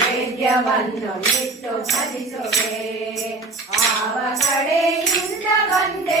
ವೇದ್ಯವನ್ನು ಬಿಟ್ಟು ಸಲ್ಲಿಸುವೆ ಆವ ಕಡೆ ಇಂದ ಬಂದೆ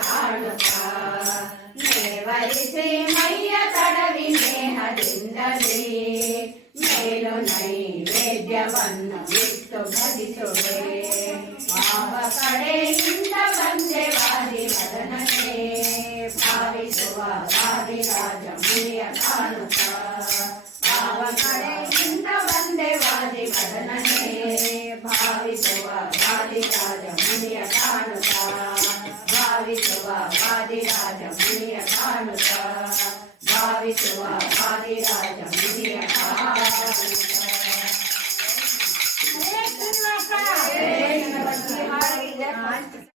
ಕಾಡುತ್ತ ಮೈಯ ತಡವಿ ನೇಹದಿಂದಲೇ ನೈವೇದ್ಯವನ್ನು ಬಿಟ್ಟು ಭಜಿಸುವೆ ಪಾಪ ಕಡೆಯಿಂದ ಬಂದೆ ವಾದಿ ಮದನಕ್ಕೆ ಭಾವಿಸುವ ವಾದಿರಾಜ ಮುನಿಯ ಕಾಣುತ್ತ ಪಾಪ ಕಡೆಯಿಂದ ಬಂದೆ ವಾದಿ ಮದನಕ್ಕೆ ಭಾವಿಸುವ ವಾದಿರಾಜ ಮುನಿಯ ಕಾಣುತ್ತ ಭಾವಿಸುವ ವಾದಿರಾಜ ಮುನಿಯ ಕಾಣುತ್ತ ಭಾವಿಸುವ ವಾದಿರಾಜ Mine